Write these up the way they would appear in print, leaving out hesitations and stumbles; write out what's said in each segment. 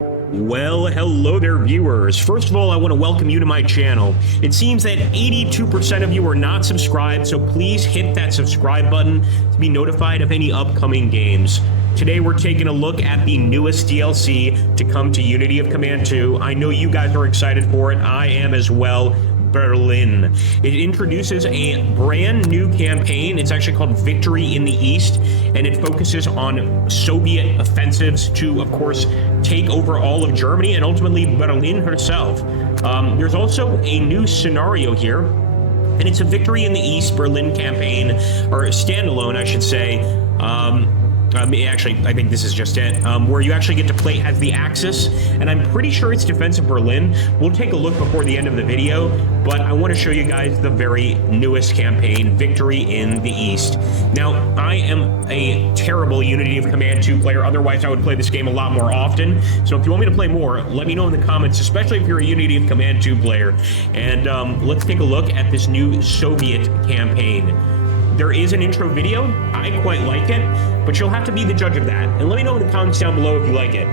Well, hello there, viewers. First of all, I want to welcome you to my channel. It seems that 82% of you are not subscribed, so please hit that subscribe button to be notified of any upcoming games. Today, we're taking a look at the newest DLC to come to Unity of Command 2. I know you guys are excited for it. I am as well. Berlin. It introduces a brand new campaign. It's actually called Victory in the East, and it focuses on Soviet offensives to, of course, take over all of Germany and ultimately Berlin herself. There's also a new scenario here, and it's a Victory in the East Berlin campaign, or standalone, I should say. Actually, I think this is just it, where you actually get to play as the Axis, and I'm pretty sure it's defensive Berlin. We'll take a look before the end of the video, but I want to show you guys the very newest campaign, Victory in the East. Now, I am a terrible Unity of Command 2 player, otherwise I would play this game a lot more often, so if you want me to play more, let me know in the comments, especially if you're a Unity of Command 2 player. And let's take a look at this new Soviet campaign. There is an intro video. I quite like it, but you'll have to be the judge of that. And let me know in the comments down below if you like it.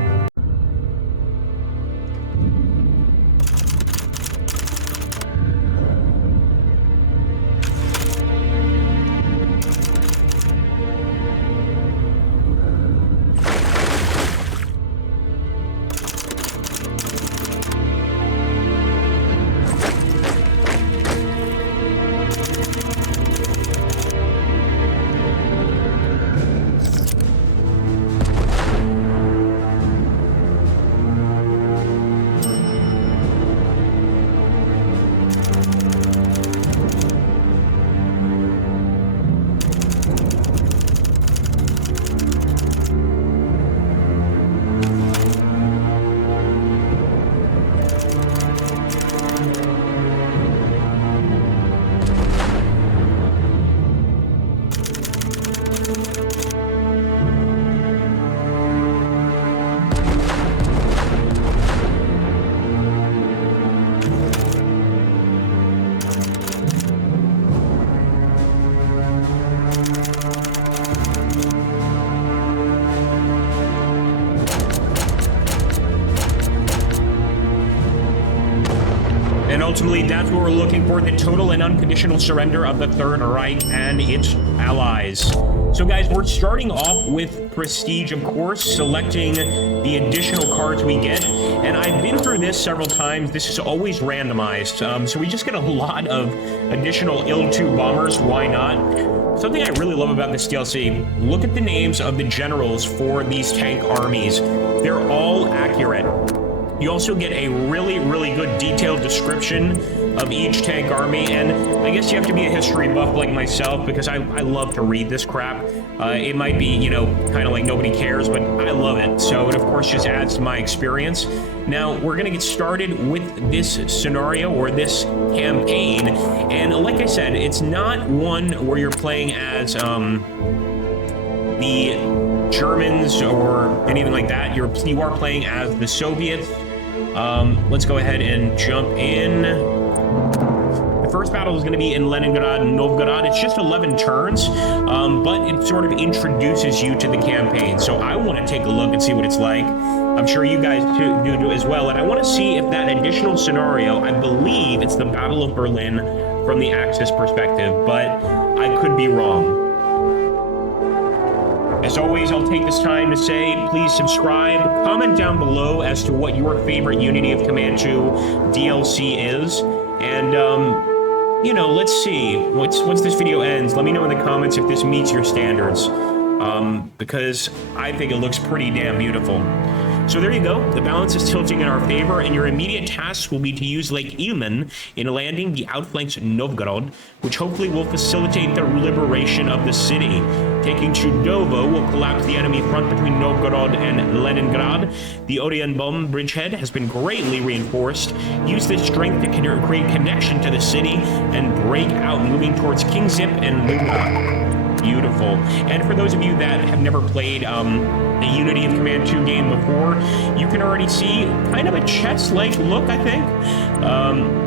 And ultimately, that's what we're looking for, the total and unconditional surrender of the Third Reich and its allies. So guys, we're starting off with Prestige, of course, selecting the additional cards we get. And I've been through this several times. This is always randomized. So we just get a lot of additional Il-2 bombers. Why not? Something I really love about this DLC, look at the names of the generals for these tank armies. They're all accurate. You also get a really, really good detailed description of each tank army, and I guess you have to be a history buff like myself, because I love to read this crap. It might be, you know, kind of like nobody cares, but I love it. So it, of course, just adds to my experience. Now, we're going to get started with this scenario, or this campaign, and like I said, it's not one where you're playing as, the Germans or anything like that. You are playing as the Soviets. Let's go ahead and jump in. The first battle is going to be in Leningrad-Novgorod. It's just 11 turns, but it sort of introduces you to the campaign. So I want to take a look and see what it's like. I'm sure you guys do as well. And I want to see if that additional scenario, I believe it's the Battle of Berlin from the Axis perspective, but I could be wrong. As always, I'll take this time to say, please subscribe, comment down below as to what your favorite Unity of Command 2 DLC is, and, you know, let's see, once this video ends, let me know in the comments if this meets your standards, because I think it looks pretty damn beautiful. So there you go, the balance is tilting in our favor, and your immediate tasks will be to use Lake Ilmen in landing the outflanks Novgorod, which hopefully will facilitate the liberation of the city. Taking Chudovo will collapse the enemy front between Novgorod and Leningrad. The Orion bomb bridgehead has been greatly reinforced. Use this strength to create connection to the city and break out, moving towards Kingzip and Luga. Beautiful. And for those of you that have never played a Unity of Command 2 game before, you can already see kind of a chess-like look, I think.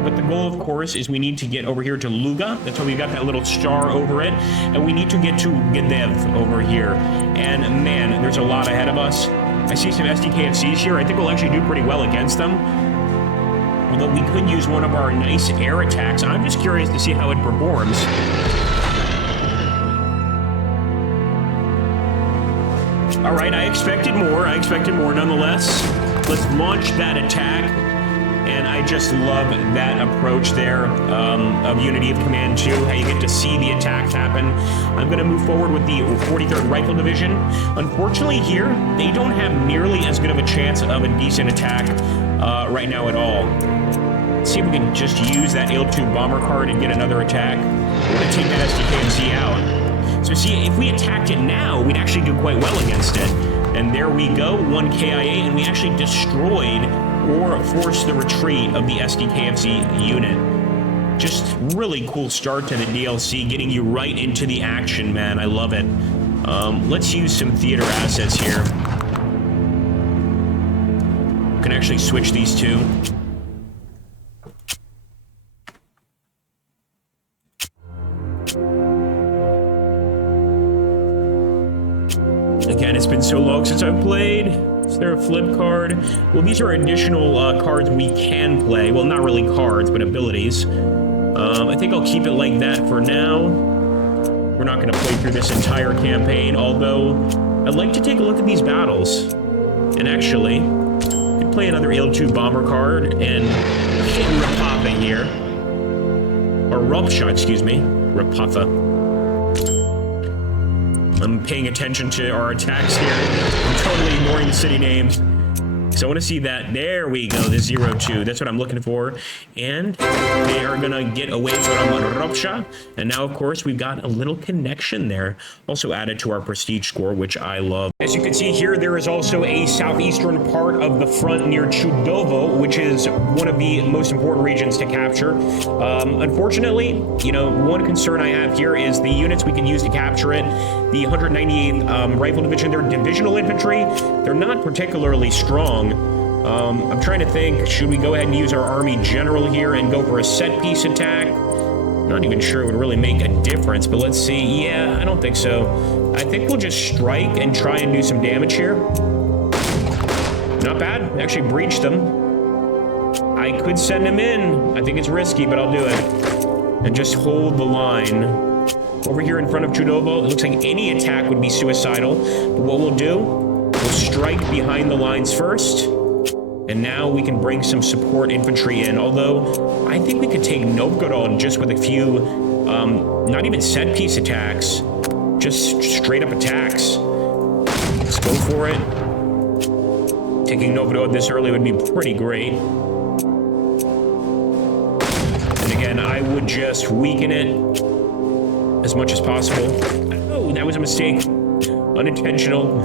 But the goal, of course, is we need to get over here to Luga. That's why we've got that little star over it. And we need to get to Gdev over here. And man, there's a lot ahead of us. I see some SDKFCs here. I think we'll actually do pretty well against them. Although we could use one of our nice air attacks. I'm just curious to see how it performs. All right, I expected more. I expected more nonetheless. Let's launch that attack. And I just love that approach there of Unity of Command 2, how you get to see the attack happen. I'm going to move forward with the 43rd Rifle Division. Unfortunately here, they don't have nearly as good of a chance of a decent attack right now at all. Let's see if we can just use that IL-2 bomber card and get another attack. We're going to take that SDKMC out. So see, if we attacked it now, we'd actually do quite well against it. And there we go, 1 KIA, and we actually destroyed or forced the retreat of the SDKFC unit. Just really cool start to the DLC, getting you right into the action, man. I love it. Let's use some theater assets here. We can actually switch these two. Again, it's been so long since I've played. Is there a flip card? Well, these are additional cards we can play. Well, not really cards, but abilities. I think I'll keep it like that for now. We're not going to play through this entire campaign, although I'd like to take a look at these battles. And actually, I could play another IL-2 bomber card and hit Rapatha here. Or Rupsha, excuse me. Rapatha. I'm paying attention to our attacks here. I'm totally ignoring the city names. So I want to see that. There we go, the 0-2. That's what I'm looking for. And they are going to get away from Rupsha. And now, of course, we've got a little connection there. Also added to our prestige score, which I love. As you can see here, there is also a southeastern part of the front near Chudovo, which is one of the most important regions to capture. Unfortunately, you know, one concern I have here is the units we can use to capture it. The 198th Rifle Division, they're divisional infantry. They're not particularly strong. I'm trying to think, should we go ahead and use our army general here and go for a set piece attack? Not even sure it would really make a difference, but let's see. Yeah, I don't think so. I think we'll just strike and try and do some damage here. Not bad. Actually breached them. I could send him in. I think it's risky, but I'll do it. And just hold the line. Over here in front of Chudovo, it looks like any attack would be suicidal. But what we'll do, we'll strike behind the lines first. And now we can bring some support infantry in. Although, I think we could take Novgorod just with a few, not even set piece attacks. Just straight up attacks. Let's go for it. Taking Novgorod this early would be pretty great. And again, I would just weaken it as much as possible. Oh, that was a mistake. Unintentional.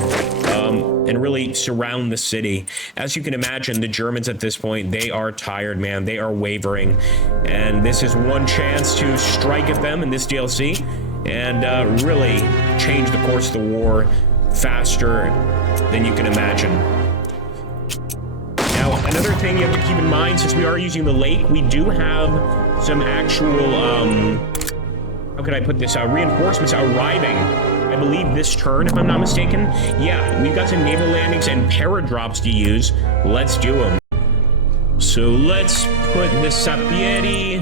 And really surround the city. As you can imagine, the Germans at this point, they are tired, man. They are wavering. And this is one chance to strike at them in this DLC and really change the course of the war faster than you can imagine. Now, another thing you have to keep in mind, since we are using the lake, we do have some actual, how could I put this, reinforcements arriving. I believe this turn, if I'm not mistaken. Yeah, we've got some naval landings and paradrops to use. Let's do them. So let's put the Sapieri.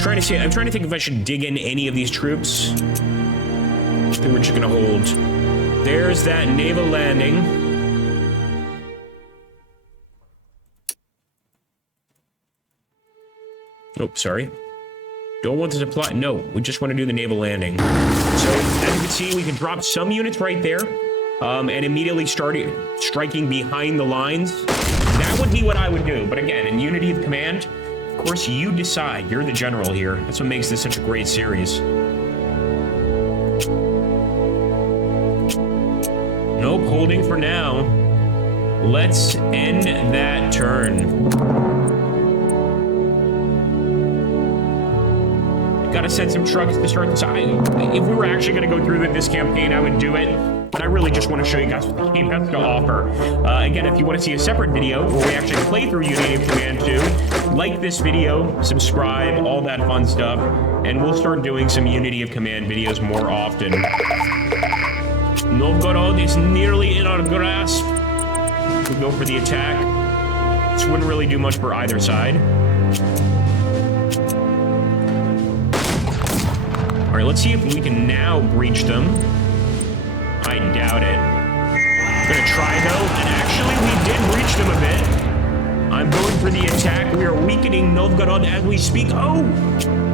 I'm trying to think if I should dig in any of these troops. I think we're just gonna hold. There's that naval landing. Oh, sorry. Don't want to supply. No, we just want to do the naval landing. So, as you can see, we can drop some units right there and immediately start striking behind the lines. That would be what I would do. But again, in Unity of Command, of course, you decide. You're the general here. That's what makes this such a great series. Nope, holding for now. Let's end that turn. Gotta send some trucks to start this. If we were actually gonna go through this campaign, I would do it. but I really just want to show you guys what the game has to offer. Again, if you want to see a separate video where we actually play through Unity of Command 2, like this video, subscribe, all that fun stuff, and we'll start doing some Unity of Command videos more often. Novgorod is nearly in our grasp. We go for the attack. This wouldn't really do much for either side. All right, let's see if we can now breach them. I doubt it. Gonna try though, and actually we did breach them a bit. I'm going for the attack. We are weakening Novgorod as we speak. Oh,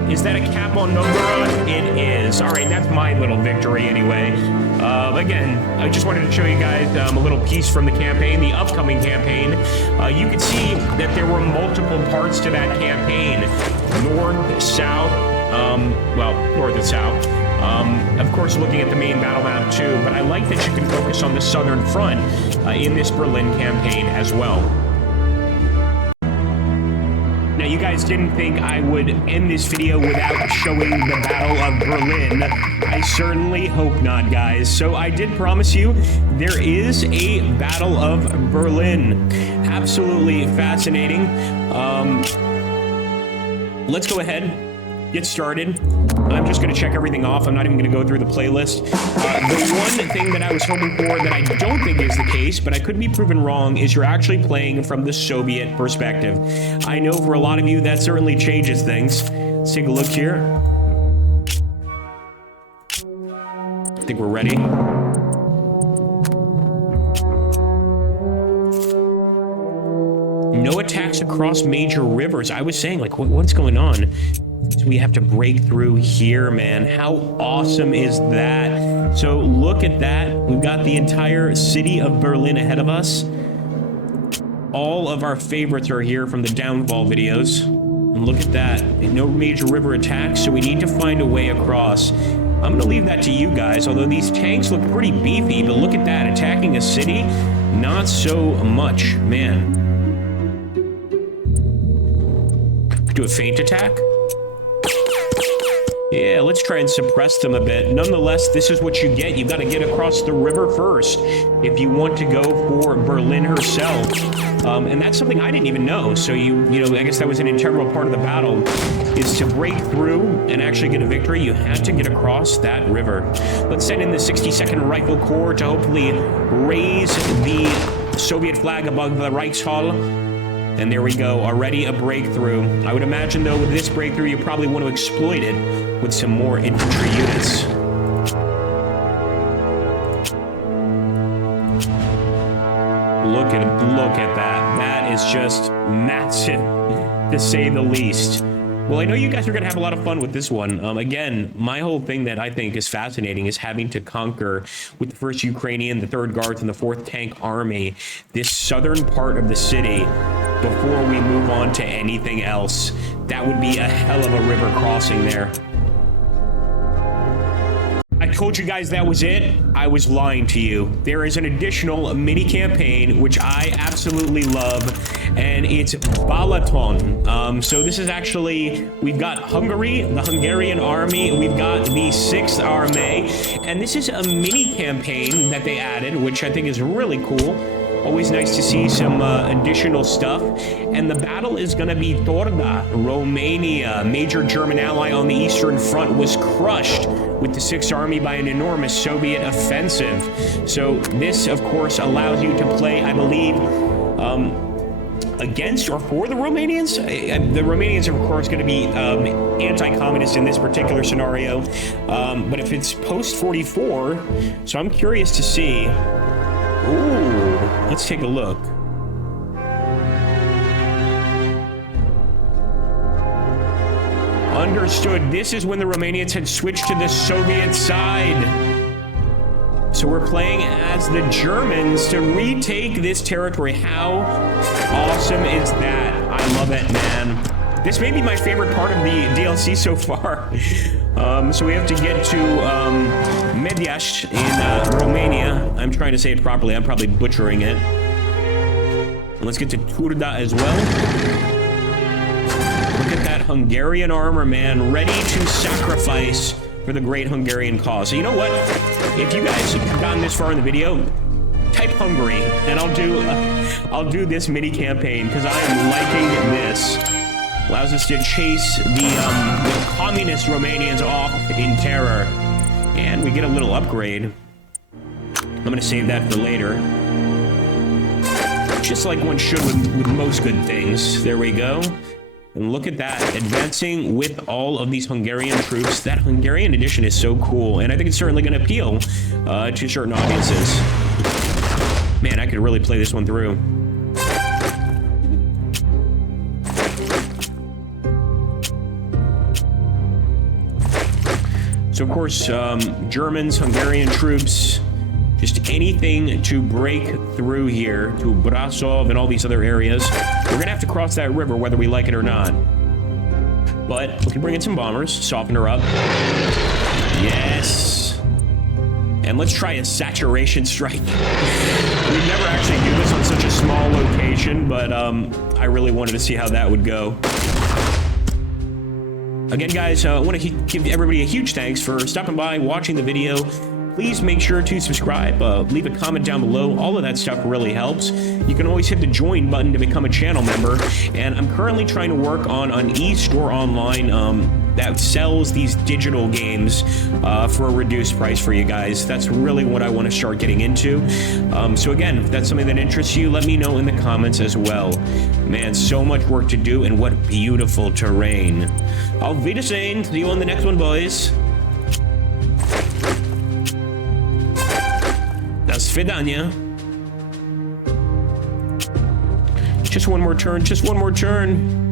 is that a cap on Novgorod? It is. All right, that's my little victory anyway. Again, I just wanted to show you guys a little piece from the campaign, the upcoming campaign. You can see that there were multiple parts to that campaign. North, south, well, north and south. Of course, looking at the main battle map too, but I like that you can focus on the southern front in this Berlin campaign as well. Now, you guys didn't think I would end this video without showing the Battle of Berlin. I certainly hope not, guys. So I did promise you there is a Battle of Berlin. Absolutely fascinating. Let's go ahead. Get started. I'm just going to check everything off. I'm not even going to go through the playlist. The one thing that I was hoping for that I don't think is the case, but I could be proven wrong, is you're actually playing from the Soviet perspective. I know for a lot of you that certainly changes things. Let's take a look here. I think we're ready. No attacks across major rivers. I was saying, like, what's going on? So we have to break through here, man. How awesome is that? So look at that. We've got the entire city of Berlin ahead of us. All of our favorites are here from the downfall videos. And look at that. No major river attacks, so we need to find a way across. I'm gonna leave that to you guys, although these tanks look pretty beefy, but look at that. Attacking a city, not so much, man. Do a feint attack? Yeah, let's try and suppress them a bit. Nonetheless, this is what you get. You've got to get across the river first if you want to go for Berlin herself. And that's something I didn't even know. So you know, I guess that was an integral part of the battle, is to break through and actually get a victory. You had to get across that river. Let's send in the 62nd Rifle Corps to hopefully raise the Soviet flag above the Reichshall. And there we go, already a breakthrough. I would imagine, though, with this breakthrough, you probably want to exploit it with some more infantry units. Look at that. That is just massive, to say the least. Well, I know you guys are going to have a lot of fun with this one. Again, my whole thing that I think is fascinating is having to conquer with the 1st Ukrainian, the 3rd Guards, and the 4th Tank Army this southern part of the city before we move on to anything else. That would be a hell of a river crossing there. I told you guys that was it. I was lying to you. There is an additional mini campaign, which I absolutely love, and it's Balaton. So this is actually, we've got Hungary, the Hungarian army, we've got the 6th Army, and this is a mini campaign that they added, which I think is really cool. Always nice to see some additional stuff. And the battle is going to be Torda, Romania. Major German ally on the Eastern Front was crushed with the 6th Army by an enormous Soviet offensive. So this, of course, allows you to play, I believe, against or for the Romanians. The Romanians are, of course, going to be anti-communist in this particular scenario. But if it's post-44, so I'm curious to see. Ooh, let's take a look. Understood. This is when the Romanians had switched to the Soviet side. So we're playing as the Germans to retake this territory. How awesome is that? I love it, man. This may be my favorite part of the DLC so far. So we have to get to Mediaș in Romania. I'm trying to say it properly. I'm probably butchering it. And let's get to Turda as well. Look at that Hungarian armor, man, ready to sacrifice for for the great Hungarian cause. So you know what? If you guys have gotten this far in the video, type Hungary, and I'll do this mini campaign because I am liking this. Allows us to chase the communist Romanians off in terror, and we get a little upgrade. I'm gonna save that for later, just like one should with most good things. There we go. And look at that, advancing with all of these Hungarian troops. That Hungarian edition is so cool, and I think it's certainly going to appeal to certain audiences. Man, I could really play this one through. So, of course, Germans, Hungarian troops, just anything to break through here to Brasov and all these other areas. We're gonna have to cross that river whether we like it or not. But we can bring in some bombers, soften her up. Yes. And let's try a saturation strike. We'd never actually do this on such a small location, but I really wanted to see how that would go. Again, guys, I want to give everybody a huge thanks for stopping by, watching the video. Please make sure to subscribe, leave a comment down below. All of that stuff really helps. You can always hit the join button to become a channel member. And I'm currently trying to work on an e-store online that sells these digital games for a reduced price for you guys. That's really what I want to start getting into. So again, if that's something that interests you, let me know in the comments as well. Man, so much work to do, and what beautiful terrain. Auf Wiedersehen. See you on the next one, boys. Svidania. Just one more turn, just one more turn.